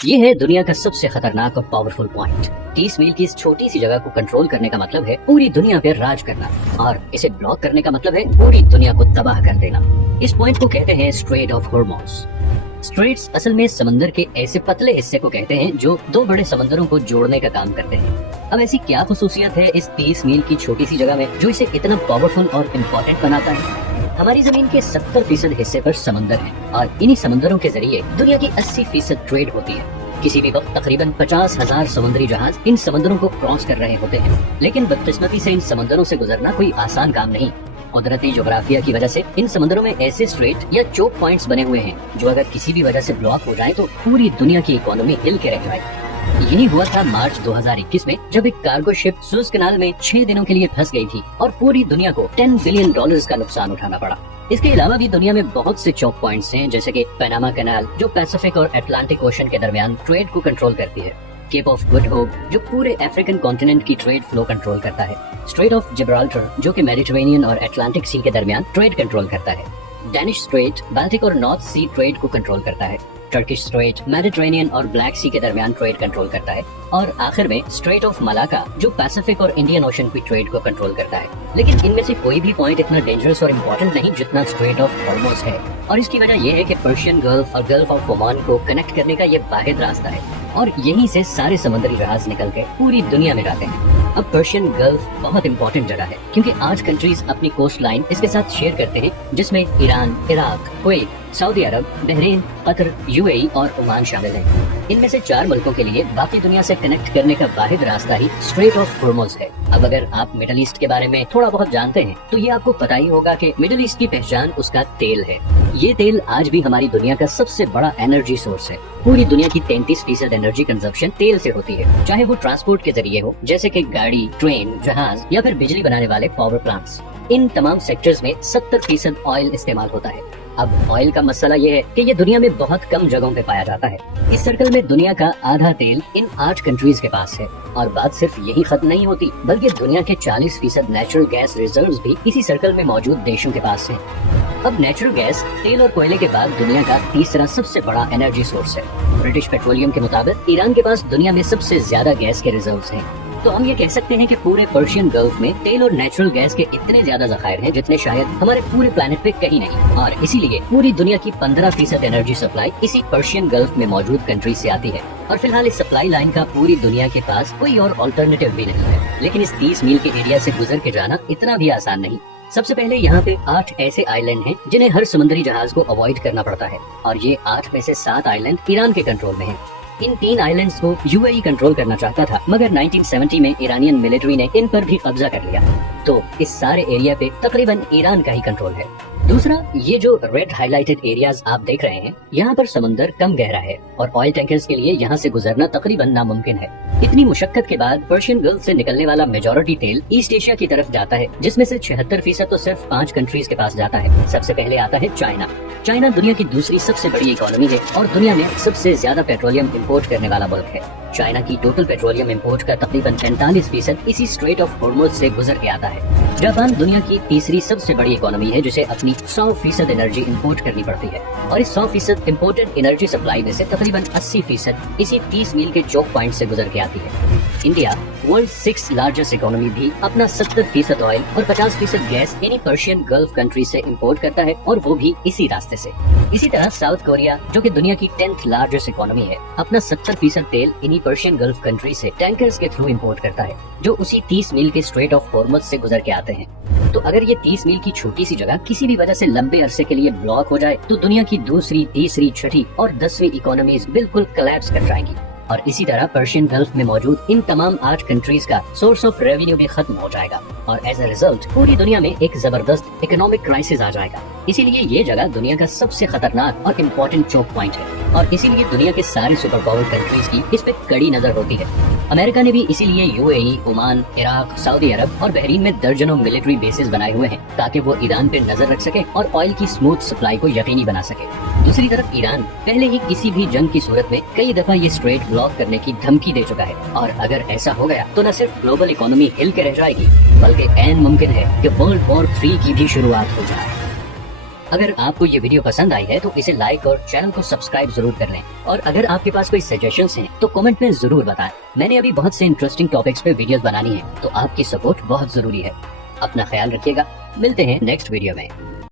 ये है दुनिया का सबसे खतरनाक और पावरफुल पॉइंट। 30 मील की इस छोटी सी जगह को कंट्रोल करने का मतलब है पूरी दुनिया पे राज करना, और इसे ब्लॉक करने का मतलब है पूरी दुनिया को तबाह कर देना। इस पॉइंट को कहते हैं स्ट्रेट ऑफ हॉर्मोज। स्ट्रेट्स असल में समंदर के ऐसे पतले हिस्से को कहते हैं जो दो बड़े समंदरों को जोड़ने का काम करते हैं। अब ऐसी क्या खुसूसियत है इस 30 मील की छोटी सी जगह में जो इसे इतना पावरफुल और इम्पोर्टेंट बनाता है? हमारी जमीन के 70% हिस्से पर समंदर है, और इन्हीं समंदरों के जरिए दुनिया की 80% ट्रेड होती है। किसी भी वक्त तकरीबन 50,000 समुद्री जहाज इन समंदरों को क्रॉस कर रहे होते हैं। लेकिन बदकिस्मती से इन समंदरों से गुजरना कोई आसान काम नहीं। कुदरती जोग्राफिया की वजह से इन समंदरों में ऐसे स्ट्रेट या चोक पॉइंट्स बने हुए हैं जो अगर किसी भी वजह से ब्लॉक हो जाए तो पूरी दुनिया की इकोनॉमी हिल के रह जाए। यही हुआ था मार्च 2021 में, जब एक कार्गो शिप सुएज कैनाल में 6 दिनों के लिए फंस गई थी और पूरी दुनिया को $10 बिलियन का नुकसान उठाना पड़ा। इसके अलावा भी दुनिया में बहुत से चौक पॉइंट्स हैं, जैसे कि पैनामा कैनाल जो पैसिफिक और अटलांटिक ओशन के दरमियान ट्रेड को कंट्रोल करती है, केप ऑफ गुड होप जो पूरे अफ्रीकन कॉन्टिनेंट की ट्रेड फ्लो कंट्रोल करता है, स्ट्रेट ऑफ जिब्राल्टर जो कि मेडिटरेनियन और अटलांटिक सी के दरमियान ट्रेड कंट्रोल करता है, डैनिश स्ट्रेट बाल्टिक और नॉर्थ सी ट्रेड को कंट्रोल करता है, टर्किश स्ट्रेट मेडिटरेनियन और ब्लैक सी के दरमियान ट्रेड कंट्रोल करता है, और आखिर में स्ट्रेट ऑफ मलाका जो पैसिफिक और इंडियन ओशन की ट्रेड को कंट्रोल करता है। लेकिन इनमें से कोई भी पॉइंट इतना डेंजरस और इम्पोर्टेंट नहीं जितना स्ट्रेट ऑफ हॉर्मोज है, और इसकी वजह यह है कि पर्शियन गल्फ और गल्फ ऑफ ओमान को कनेक्ट करने का यह वाहिद रास्ता है, और यहीं से सारे समुद्री जहाज निकल के पूरी दुनिया में जाते हैं। अब पर्शियन गल्फ बहुत इंपॉर्टेंट जगह है क्योंकि आज कंट्रीज अपनी कोस्ट लाइन इसके साथ शेयर करते हैं, जिसमें ईरान, इराक, कुवैत, सऊदी अरब, बहरीन, कतर, यूएई और ओमान शामिल हैं। इनमें से 4 मुल्कों के लिए बाकी दुनिया से कनेक्ट करने का वाहिद रास्ता ही स्ट्रेट ऑफ हॉर्मोज है। अब अगर आप मिडिल ईस्ट के बारे में थोड़ा बहुत जानते हैं तो ये आपको पता ही होगा कि मिडिल ईस्ट की पहचान उसका तेल है। ये तेल आज भी हमारी दुनिया का सबसे बड़ा एनर्जी सोर्स है। पूरी दुनिया की 33% एनर्जी कंजप्शन तेल से होती है, चाहे वो ट्रांसपोर्ट के जरिए हो जैसे कि गाड़ी, ट्रेन, जहाज या फिर बिजली बनाने वाले पावर प्लांट्स। इन तमाम सेक्टर्स में 70% ऑयल इस्तेमाल होता है। अब ऑयल का मसला ये है कि ये दुनिया में बहुत कम जगहों पे पाया जाता है। इस सर्कल में दुनिया का आधा तेल इन 8 कंट्रीज के पास है, और बात सिर्फ यही खत्म नहीं होती, बल्कि दुनिया के 40% नेचुरल गैस रिजर्व्स भी इसी सर्कल में मौजूद देशों के पास हैं। अब नेचुरल गैस तेल और कोयले के बाद दुनिया का तीसरा सबसे बड़ा एनर्जी सोर्स है। ब्रिटिश पेट्रोलियम के मुताबिक ईरान के पास दुनिया में सबसे ज्यादा गैस के रिजर्व्स हैं। तो हम ये कह सकते हैं कि पूरे पर्शियन गल्फ में तेल और नेचुरल गैस के इतने ज्यादा ज़खायर हैं जितने शायद हमारे पूरे प्लेनेट पे कहीं नहीं, और इसीलिए पूरी दुनिया की 15% एनर्जी सप्लाई इसी पर्शियन गल्फ में मौजूद कंट्री से आती है। और फिलहाल इस सप्लाई लाइन का पूरी दुनिया के पास कोई और अल्टरनेटिव भी नहीं है। लेकिन इस 30 मील के एरिया से गुजर के जाना इतना भी आसान नहीं। सबसे पहले यहाँ पे 8 ऐसे आइलैंड हैं जिन्हें हर समुद्री जहाज को अवॉइड करना पड़ता है, और ये 8 में से 7 आइलैंड ईरान के कंट्रोल में हैं। इन 3 आइलैंड्स को यूएई कंट्रोल करना चाहता था, मगर 1970 में ईरानियन मिलिट्री ने इन पर भी कब्जा कर लिया। तो इस सारे एरिया पे तकरीबन ईरान का ही कंट्रोल है। दूसरा, ये जो रेड हाइलाइटेड एरियाज आप देख रहे हैं, यहाँ पर समंदर कम गहरा है और ऑयल टैंकर्स के लिए यहाँ से गुजरना तकरीबन नामुमकिन है। इतनी मुशक्कत के बाद पर्शियन गल्फ से निकलने वाला मेजॉरिटी तेल ईस्ट एशिया की तरफ जाता है, जिसमें से 76% तो सिर्फ 5 कंट्रीज के पास जाता है। सबसे पहले आता है चाइना। चाइना दुनिया की दूसरी सबसे बड़ी इकोनॉमी है और दुनिया में सबसे ज्यादा पेट्रोलियम इम्पोर्ट करने वाला मुल्क है। चाइना की टोटल पेट्रोलियम इम्पोर्ट का तकरीबन 45% इसी स्ट्रेट ऑफ हॉर्मोज से गुजर के आता है। जापान दुनिया की तीसरी सबसे बड़ी इकोनॉमी है, जिसे अपनी 100% एनर्जी इंपोर्ट करनी पड़ती है, और इस 100% इम्पोर्टेड एनर्जी सप्लाई में से तकरीबन 80% इसी 30 मील के चौक पॉइंट से गुजर के आती है। इंडिया, वर्ल्ड 6 लार्जेस्ट इकोनॉमी, भी अपना 70% ऑयल और 50% गैस इन्हीं पर्शियन गल्फ कंट्री से इंपोर्ट करता है, और वो भी इसी रास्ते से। इसी तरह साउथ कोरिया, जो कि दुनिया की 10th लार्जेस्ट इकोनॉमी है, अपना 70% तेल इन्हीं पर्शियन गल्फ कंट्री से टैंकर्स के थ्रू इंपोर्ट करता है, जो उसी 30 मील के स्ट्रेट ऑफ हॉर्मोज से गुजर के आते हैं। तो अगर ये 30 मील की छोटी सी जगह किसी भी वजह से लंबे अरसे के लिए ब्लॉक हो जाए तो दुनिया की दूसरी, तीसरी, छठी और 10वीं इकोनॉमीज बिल्कुल कोलैप्स कर जाएंगी, और इसी तरह पर्शियन गल्फ में मौजूद इन तमाम 8 कंट्रीज का सोर्स ऑफ रेवेन्यू भी खत्म हो जाएगा, और एज अ रिजल्ट पूरी दुनिया में एक जबरदस्त इकोनॉमिक क्राइसिस आ जाएगा। इसीलिए ये जगह दुनिया का सबसे खतरनाक और इम्पोर्टेंट चोक पॉइंट है, और इसीलिए दुनिया के सारे सुपर पावर कंट्रीज की इस पे कड़ी नजर होती है। अमेरिका ने भी इसीलिए यूएई, ओमान, इराक, सऊदी अरब और बहरीन में दर्जनों मिलिट्री बेसेस बनाए हुए हैं, ताकि वो ईरान पे नजर रख सके और ऑयल की स्मूथ सप्लाई को यकीनी बना सके। दूसरी तरफ ईरान पहले ही किसी भी जंग की सूरत में कई दफा ये स्ट्रेट ब्लॉक करने की धमकी दे चुका है, और अगर ऐसा हो गया तो न सिर्फ ग्लोबल इकोनॉमी हिल के रह जाएगी, बल्कि ऐन मुमकिन है कि वर्ल्ड वॉर 3 की भी शुरुआत हो जाए। اگر آپ کو یہ ویڈیو پسند آئی ہے تو اسے لائک اور چینل کو سبسکرائب ضرور کر لیں، اور اگر آپ کے پاس کوئی سجیشنز ہیں تو کامنٹ میں ضرور بتائیں۔ میں نے ابھی بہت سے انٹرسٹنگ ٹاپکس پہ ویڈیوز بنانی ہیں، تو آپ کی سپورٹ بہت ضروری ہے۔ اپنا خیال رکھیے گا، ملتے ہیں نیکسٹ ویڈیو میں۔